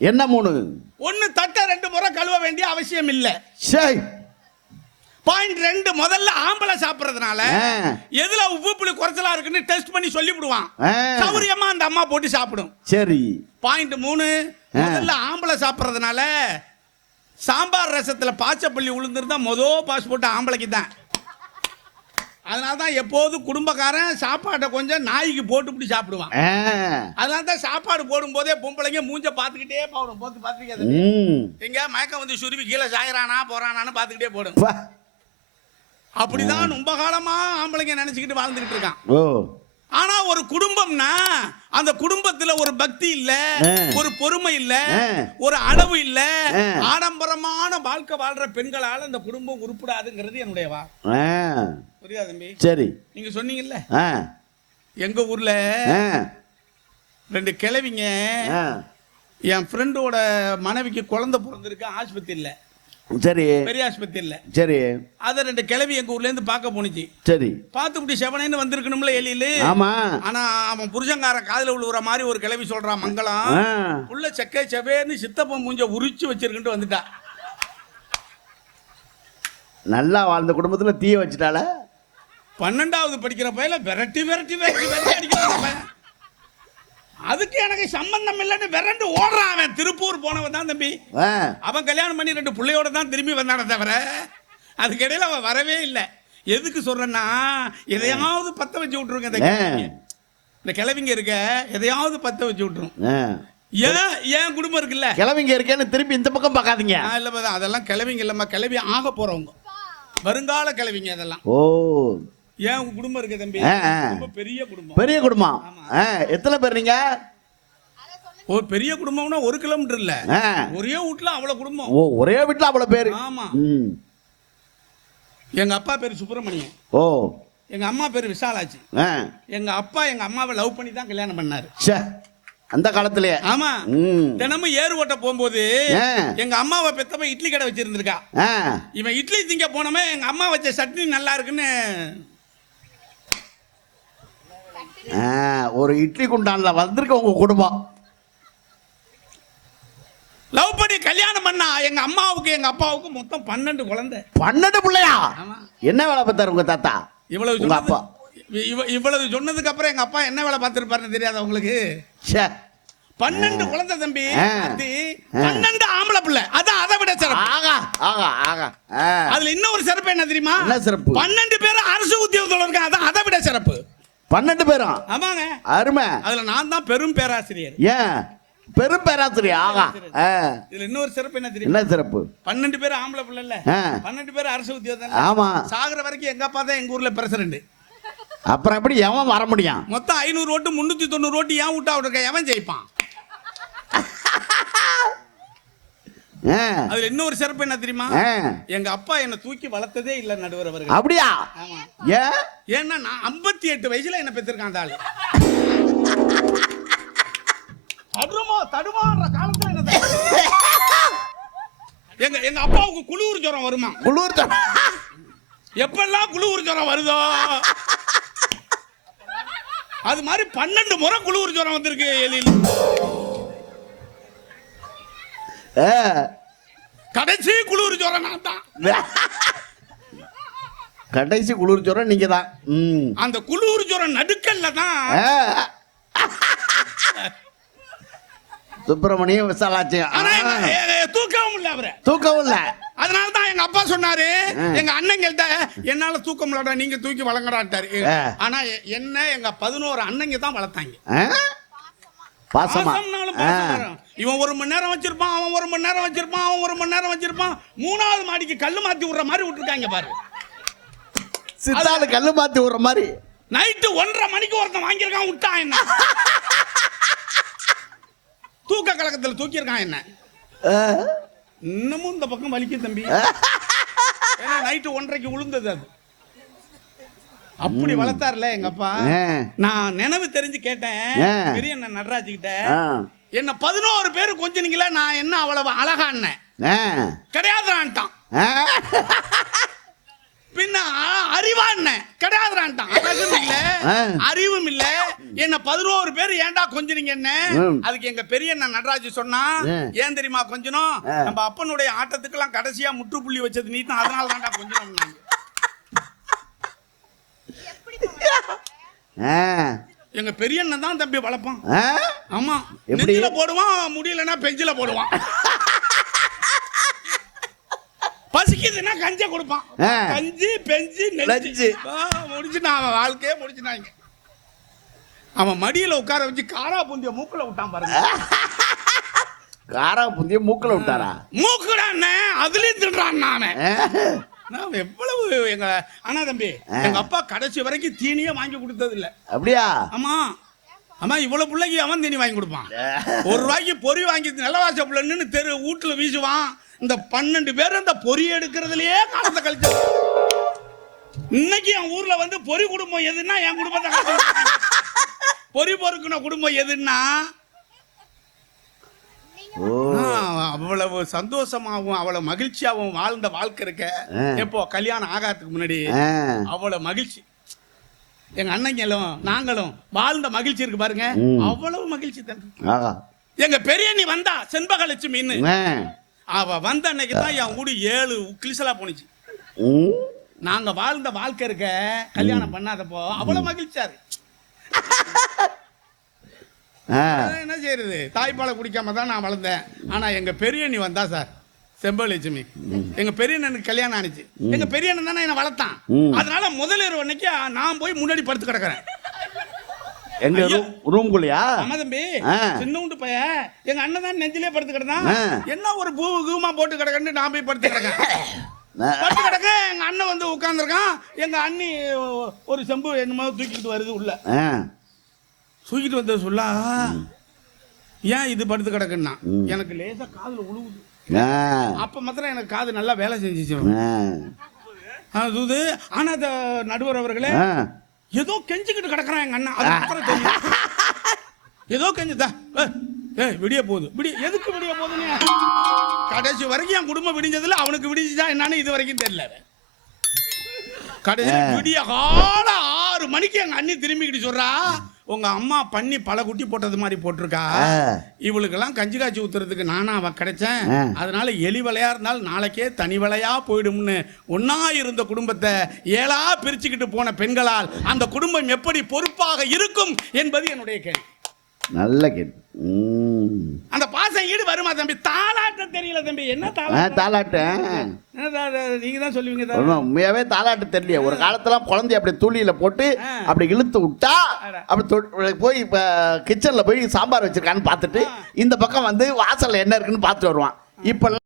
என்ன மூணு? ஒன்னு தட்டை ரெண்டு முறை கழுவ வேண்டிய அவசியம் இல்ல. ஷேய் பாயிண்ட் ரெண்டு முதல்ல ஆம்பளை சாப்பிடுறதுனால. எதுல உப்பு புளி குறைச்சலா இருக்குன்னு டெஸ்ட் பண்ணி சொல்லி விடுவான். ஆ. சௌரியமா அந்த அம்மா போட்டு சாப்பிடும். சரி. பாயிண்ட் மூணு. முதல்ல ஆம்பளை சாப்பிட்றதுனால சாம்பார் ரசத்துல பாச்சப்பள்ளி உளுந்திருந்தா மொதல் பாஸ்போர்ட் ஆம்பளைக்கு தான் அதனால தான் எப்போதும் குடும்பக்காரன் சாப்பாட்டை கொஞ்சம் நாய்க்கு போட்டுப்பிடி சாப்பிடுவான் ஆ. அதனால தான் சாப்பாடு போடும்போதே பொம்பளைங்க மூஞ்ச பார்த்துக்கிட்டே போடும் போட்டு பார்த்துக்கிட்டே ம் எங்க மயக்கம் வந்து சுருவி கீழே சாயறானா போறானான்னு பார்த்துக்கிட்டே போடும். அப்படிதான் ரொம்ப காலமா ஆம்பளைங்க நினைச்சுக்கிட்டு வாழ்ந்துகிட்டு இருக்கான் ஆனா ஒரு குடும்பம்னா அந்த குடும்பத்துல ஒரு பக்தி இல்ல. ஒரு பொறுமை இல்ல. ஒரு அளவு இல்ல. ஆடம்பரமான வாழ்க்கை வாழ்ற பெண்களால அந்த குடும்பம் உருப்படாதுங்கிறது என்னுடைய வா புரியுதா தம்பி? சரி. நீங்க சொன்னீங்கல்ல. ஆ. எங்க ஊர்ல ஆ. ரெண்டு கிழவிங்க ஆ. என் ஃப்ரெண்டோட மனைவிக்கு குழந்தை பிறந்திருக்கு ஆஸ்பத்திரியில. சரி. பெரிய ஆஸ்பத்திரியில. சரி. அதை ரெண்டு கிழவி எங்க ஊர்ல இருந்து பார்க்க போனுச்சு சரி. பார்த்துக்கிட்டு செவனேன்னு வந்திருக்கணும்ல எலியில ஆமா. ஆனா அவன் புருஷங்காரன் காதுல விழுவுற மாதிரி ஒரு கிழவி சொல்றான் மங்களம். ஆ. உள்ள செக்கை செவேன்னு சித்தப்பன் மூஞ்ச உரிச்சு வச்சிருக்கிட்டு வந்துட்டா. நல்லா வாழ்ந்த குடும்பத்துல தீய வச்சுட்டால பன்னெண்டாவது படிக்கிற பையல விரட்டி விரட்டி விரட்டி விரட்டி அடிக்கிறான். அதுக்கு எனக்கு சம்பந்தம் இல்லைன்னு விரண்டு ஓடுறான் அவன். திருப்பூர் போனவன் தான் தம்பி. அவன் கல்யாணம் பண்ணி ரெண்டு பிள்ளையோட தான் திரும்பி வந்தானே தவிர அதுக்கு இடையில அவன் வரவே இல்லை. எதுக்கு சொல்றேன்னா எதையாவது பத்த வச்சு விட்டுருங்க இந்த. கிழவிங்க. இருக்க எதையாவது பத்த வச்சு விட்டுரும். ஏன் ஏன் குடும்பம் இருக்குல்ல? கிழவிங்க இருக்கேன்னு திருப்பி இந்த பக்கம் பார்க்காதீங்க. இல்ல அதெல்லாம் கிழவிங்க இல்லம்மா கிளவி ஆக போறவங்க. வருங்கால கிழவிங்க அதெல்லாம். ஓ. ஏன் உங்க குடும்பம் இருக்கு தம்பி? பெரிய குடும்பம். பெரிய குடும்பம். எத்தனை பேர் நீங்க? ஒரு பெரிய குடும்பம்னா ஒரு கிலோமீட்டர் இல்ல. ஒரே வீட்டுல அவ்வளவு குடும்பம். ஓ ஒரே வீட்டுல அவ்வளவு பேர்? ஆமா. எங்க அப்பா பேரு சுப்பிரமணியன். ஓ. எங்க அம்மா பேரு விசாலாட்சி ஆ. எங்க அப்பா எங்க அம்மாவை லவ் பண்ணி தான் கல்யாணம் பண்ணாரு. அந்த காலத்திலேயே. ஆமா. தினமும் ஏறு ஓட்ட போகும்போது. எங்க அம்மாவை பெத்தப்ப இட்லி கடை வச்சிருந்திருக்கா. இவன் இட்லி திங்க போனமே எங்க அம்மா வச்ச சட்னி நல்லா இருக்குன்னு ஒரு இட்லி குண்டான்ல வந்திருக்க உங்க குடும்பம். லவ் பண்ணி கல்யாணம் பண்ணா எங்க அம்மாவுக்கு எங்க அப்பாவுக்கு மொத்தம் பன்னெண்டு குழந்தை. பன்னெண்டு பிள்ளையா? என்ன வேலை பார்த்தாரு உங்க தாத்தா? இவ்வளவு உங்க அப்பா. இவ- இவ்வளவு சொன்னதுக்கு அப்புறம் எங்க அப்பா என்ன வேலை பார்த்திருப்பாருன்னு தெரியாதா உங்களுக்கு? பன்னெண்டு குழந்தை தம்பி. பன்னெண்டு ஆம்பளை பிள்ளை. அதான் அதை விட சிறப்பு. ஆகா ஆகா ஆகா. அதுல இன்னொரு சிறப்பு என்ன தெரியுமா? என்ன சிறப்பு? பன்னெண்டு பேரும் அரசு உத்தியோகத்தில் இருக்காங்க. அதான் அதை விட சிறப்பு. பன்னெண்டு பேரும் ஆமாங்க. அருமை. அதுல நான் தான் பெரும் பேராசிரியர். ஏன்? பெரும் பேராசிரியர் ஆகா. இதுல இன்னொரு சிறப்பு என்ன தெரியுமா? என்ன சிறப்பு? பன்னெண்டு பேர் ஆம்பளை பிள்ளை இல்ல. பன்னெண்டு பேர் அரசு உத்தியோகம். ஆமா. சாகுற வரைக்கும் எங்க அப்பா தான் எங்க ஊர்ல பிரசிடண்ட் அப்புறம் எப்படி எவன் வர முடியும்? மொத்தம் ஐநூறு ஓட்டு முன்னூத்தி தொண்ணூறு ஓட்டு ஏன் விட்டா விட்டுருக்க? எவன் ஜெயிப்பான் ஆ அதுல இன்னொரு சிறப்பு என்ன தெரியுமா? எங்க அப்பா என்னை தூக்கி வளர்த்ததே இல்ல நடுவர் அவர்கள். அப்படியா? ஏன் ஏன்னா நான் ஐம்பத்தி எட்டு வயசுல என்ன பெற்றிருக்கான் அந்த ஆளு. தடுமா தடுமாற காலத்துல என்ன? எங்க எங்க அப்பாவுக்கு குளிர் ஜுரம் வருமா? குளூர் த- எப்பெல்லாம் குளிர் ஜுரம் வருதோ? அது மாதிரி பன்னெண்டு முறை குளிர் ஜுரம் வந்திருக்கு எலியில். கடைசி குளிர் ஜுரம் நான் தான். கடைசி குளிர் சொல்ற நீங்க தான். அந்த குளிர் ஜுரம் நடுக்கல்ல தான். சுப்பிரமணியம் எ- தூக்கவும் இல்ல அவரை. தூக்கவும் இல்ல. அதனால தான் எங்க அப்பா சொன்னாரு. எங்க அண்ணங்கள்ட்ட என்னால தூக்க முடியலடா நீங்க தூக்கி வழங்குறாட்டாரு ஆ. ஆனா என்ன எங்க பதினோரு அண்ணங்க தான் வளர்த்தாங்க? பாசமா. வரும். இவன் ஒரு மணி நேரம் வச்சிருப்பான் அவன் ஒரு மணி நேரம் வச்சிருப்பான் அவன் ஒரு மணி நேரம் வச்சிருப்பான். மூணாவது மாடிக்கு கல்லு மாத்தி விடுற மாதிரி விட்டுருக்காங்க பாரு. சித்தாளு கல்லு மாத்தி விடுற மாதிரி. நைட்டு ஒன்றரை மணிக்கு ஒருத்தன் வாங்கியிருக்கான் விட்டான் என்ன? தூக்க கலக்கத்துல தூக்கியிருக்கான் என்ன. இன்னமும் இந்த பக்கம் வலிக்கும் தம்பி. ஏன்னா நைட்டு ஒன்றரைக்கு விழுந்தது அது. அப்படி வளர்த்தாருல எங்க அப்பா. நான் நினைவு தெரிஞ்சு கேட்டேன். பெரிய நடராஜ் கிட்ட. என்ன பதினோரு பேர் கொஞ்சினீங்களா நான் என்ன அவ்வளவு அழகான்னேன். கிடையாதுறான்ட்டான். பின்ன அறிவான்னேன் கிடையாதுறான்ட்டான் அழகும் இல்ல. அறிவும் இல்ல என்ன பதினோரு பேர் ஏன்டா கொஞ்சினீங்க என்ன. அதுக்கு எங்க பெரிய அண்ணன் நடராஜ் சொன்னா. ஏன் தெரியுமா கொஞ்சணும் ஆ. நம்ம அப்பனுடைய ஆட்டத்துக்கெல்லாம் கடைசியா முற்றுப்புள்ளி வச்சது நீ தான் அதனால தான்டா கொஞ்சணும் ஆ எங்க பெரிய அண்ணன் தான் தம்பி வளர்ப்பான். ஆமா? நெஞ்சில போடுவான் முடியலன்னா பெஞ்சில போடுவான். பசிக்குதுன்னா கஞ்ச கொடுப்பான். கஞ்சி பெஞ்சு நெஞ்சு. நெஞ்சு. முடிச்சுட்டான் அவன் வாழ்க்கையே முடிச்சுட்டாங்க. அவன் மடியில உட்கார வச்சு காரா பூந்திய மூக்குல விட்டான் பாருங்க. காரா புந்திய மூக்கில் விட்டாரா? மூக்குடாண்ணே அதுலயும் தின்றான் நானே. நான் எவ்வளவு எங்க அண்ணா தம்பி எங்க அப்பா கடைசி வரைக்கும் தீனியே வாங்கி கொடுத்தது இல்ல அப்படியா? ஆமா ஆமா இவ்வளவு பிள்ளைக்கு அவன் தீனி வாங்கி கொடுப்பான். ஒரு ரூபாய்க்கு பொறி வாங்கி நிலவாச பிள்ளைன்னு தெரு வீட்டுல வீசுவான். இந்த பன்னெண்டு பேர் அந்த பொறி எடுக்கிறதுலயே காலத்தை கழிச்சு இன்னைக்கு என் ஊர்ல வந்து பொறி குடும்பம் எதுன்னா என் குடும்பத்தை. பொறி பொறுக்குன குடும்பம் எதுன்னா ஓ ஆ, அவ்வளவு சந்தோஷமாவும் அவ்வளவு மகிழ்ச்சியாவும் வாழ்ந்த வாழ்க்கை இருக்க. எப்போ? கல்யாணம் ஆகாததுக்கு முன்னாடி. அவ்வளவு மகிழ்ச்சி. எங்க அண்ணங்களும் நாங்களும் வாழ்ந்த மகிழ்ச்சி இருக்கு பாருங்க. அவ்வளவு மகிழ்ச்சி ஆகா எங்க பெரியண்ணி வந்தா செண்பகலட்சுமின்னு. அவ வந்த அன்னைக்கு தான் என் ஊடு ஏழு கிளிசலா போனுச்சு. நாங்க வாழ்ந்த வாழ்க்கை இருக்க கல்யாணம் பண்ணாதப்போ அவ்வளவு மகிழ்ச்சியா இருக்கு. ஆ அதான் என்ன செய்யறது? தாய்ப்பாலை குடிக்காம தான் நான் வளர்ந்தேன். ஆனா எங்க பெரியண்ணி வந்தா சார் செம்பலட்சுமி எங்க பெரியண்ணனுக்கு கல்யாணம் ஆனிச்சு. எங்க பெரியண்ணன் தானே என்ன வளர்த்தான். அதனால முதல் இரவு அன்னைக்கு நான் போய் முன்னாடி படுத்து கிடக்குறேன். எங்க ரூம்குள்ளயா? ஆமா தம்பி. சின்னவுண்டு பைய. எங்க அண்ணன் தான் நெஞ்சிலே படுத்து கிடந்தான். என்ன ஒரு பூ கூமா போட்டு கிடக்குன்னு நான் போய் படுத்து கிடக்கேன். படுத்து கிடக்க எங்க அண்ணன் வந்து உட்கார்ந்திருக்கான். எங்க அண்ணி ஒரு செம்பு என்னமோ தூக்கிட்டு வருது உள்ள. தூக்கிட்டு வந்தது சொல்லா. ஏன் இது படுத்து கிடக்குன்னா. எனக்கு லேசா காதுல உழுவுது. அப்ப மாத்திரம் எனக்கு காது நல்லா வேலை செஞ்சுச்சு. அது ஆனா அந்த நடுவர் அவர்களே ஏதோ கெஞ்சிக்கிட்டு கிடக்குறான் எங்க அண்ணன் அது மாத்திரம் தெரியும். ஏதோ கெஞ்சுதா ஏய் விடிய போகுது. விடிய எதுக்கு விடிய போகுதுன்னு? கடைசி வரைக்கும் என் குடும்பம் விடிஞ்சதுல அவனுக்கு விடிஞ்சுதா என்னன்னு இது வரைக்கும் தெரியல. கடைசி விடிய கால ஆறு மணிக்கு எங்க அண்ணி திரும்பிக்கிட்டு சொல்றா. உங்க அம்மா பண்ணி பல குட்டி போட்டது மாதிரி போட்டிருக்கா. இவளுக்கெல்லாம் கஞ்சி காய்ச்சி ஊத்துறதுக்கு நானா அவ கிடைச்சேன். அதனால எலி வலையா இருந்தால் நாளைக்கே தனி வலையா போயிடும்னு ஒன்னா இருந்த குடும்பத்தை ஏழா பிரிச்சுக்கிட்டு போன பெண்களால் அந்த குடும்பம் எப்படி பொறுப்பாக இருக்கும் என்பது என்னுடைய கேள்வி. நல்ல கேள்வி. அந்த பாசம் ஈடு வருமா தம்பி? தாளாட்ட தெரியல தம்பி. என்ன ஆ தாளாட்டம்? தாலாட்டேன் என்ன தா- நீங்க தான் சொல்லுவீங்க உண்மையாவே தாலாட்டு தெரியல ஒரு காலத்துல குழந்தைய அப்படி தூளியில போட்டு. அப்படி இழுத்து விட்டா. அப்படி போய் இப்ப கிச்சன்ல போய் சாம்பார் வச்சிருக்கான்னு பார்த்துட்டு இந்த பக்கம் வந்து வாசல்ல என்ன இருக்குன்னு பார்த்துட்டு வருவான். இப்ப